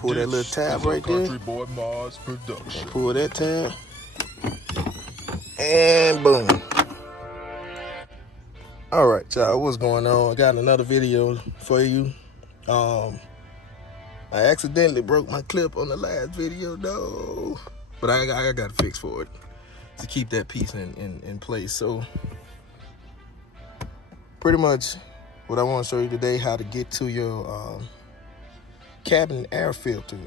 pull that little tab right there. CountryBoyModz production. Pull that tab. And boom. All right, y'all, what's going on? I got another video for you. I accidentally broke my clip on the last video, though. But I got a fix for it to keep that piece in place. So pretty much what I want to show you today, how to get to your cabin air filter,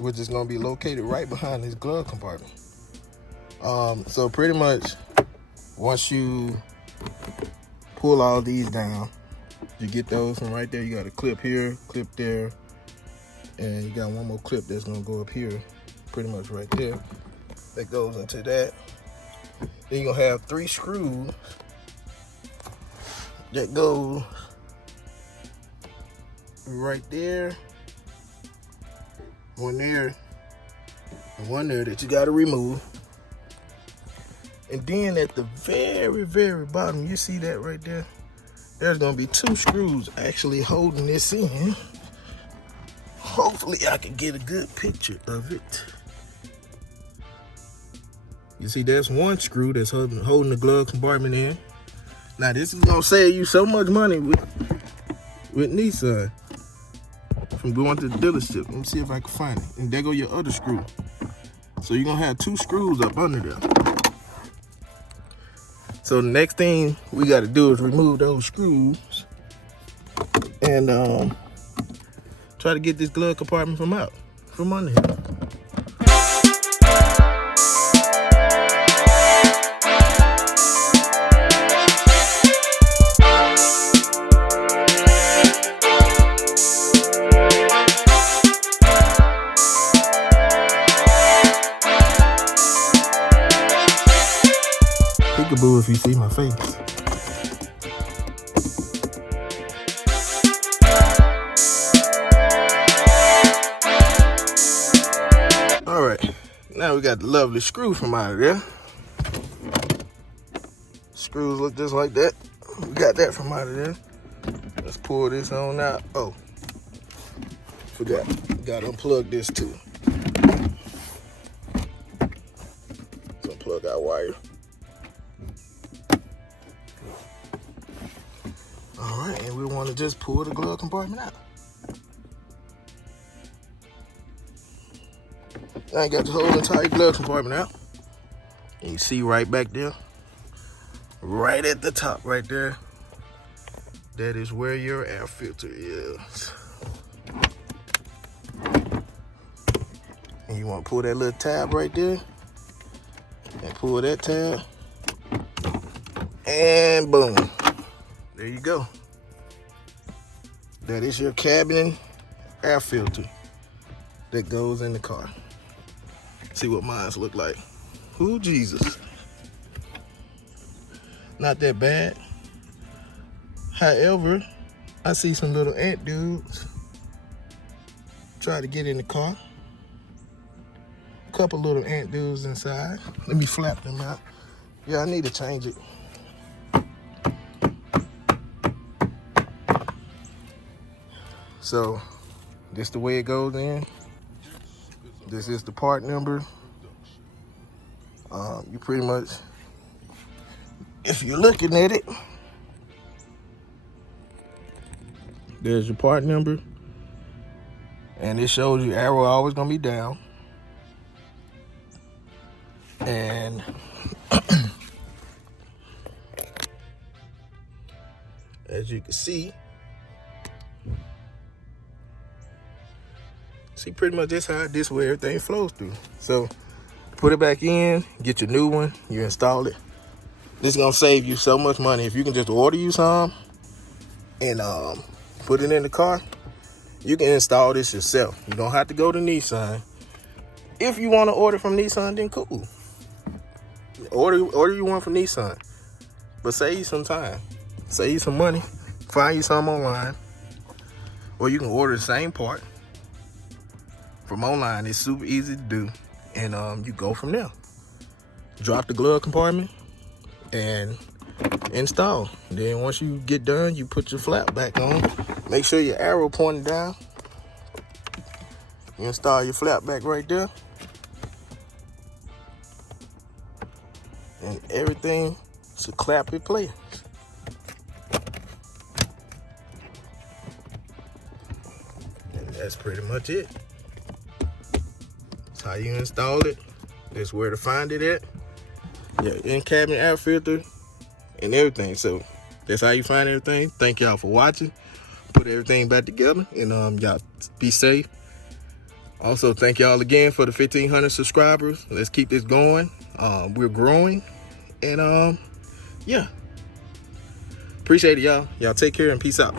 which is going to be located right behind this glove compartment. So pretty much once you pull all these down, you get those from right there. You got a clip here, clip there, and you got one more clip that's gonna go up here, pretty much right there. That goes into that. Then you're gonna have 3 screws that go right there, one there, and one there that you gotta remove. And then at the very, very bottom, you see that right there? There's gonna be 2 screws actually holding this in. Hopefully I can get a good picture of it. You see, that's 1 screw that's holding the glove compartment in. Now this is gonna save you so much money with Nissan from going to the dealership. Let me see if I can find it. And there go your other screw. So you're gonna have 2 screws up under there. So the next thing we got to do is remove those screws and try to get this glove compartment from under here. Peekaboo if you see my face. All right, now we got the lovely screw from out of there. Screws look just like that. We got that from out of there. Let's pull this on out. Oh, forgot. Got to unplug this too. So unplug our wire. All right, and we want to just pull the glove compartment out. Now you got the whole entire glove compartment out. And you see right back there, right at the top right there, that is where your air filter is. And you want to pull that little tab right there, and pull that tab, and boom. There you go. That is your cabin air filter that goes in the car. See what mine look like. Ooh, Jesus. Not that bad. However, I see some little ant dudes try to get in the car. A couple little ant dudes inside. Let me flap them out. Yeah, I need to change it. So this the way it goes in. This is the part number. You pretty much, if you're looking at it, there's your part number, and it shows you arrow always gonna be down. And as you can see, pretty much this where everything flows through. So put it back in, get your new one, you install it. This is gonna save you so much money. If you can just order you some and put it in the car, you can install this yourself. You don't have to go to Nissan. If you want to order from Nissan, then cool. Order you one from Nissan, but save you some time, save you some money. Find you some online, or you can order the same part from online. It's super easy to do, and you go from there. Drop the glove compartment and install. Then once you get done, you put your flap back on. Make sure your arrow pointed down, You install your flap back right there. And everything should clap in place. And that's pretty much it. That's how you install it. That's where to find it at. Yeah, in-cabin air filter and everything. So that's how you find everything. Thank y'all for watching. Put everything back together, and y'all be safe. Also, thank y'all again for the 1,500 subscribers. Let's keep this going. We're growing, and yeah, appreciate it, y'all. Y'all take care and peace out.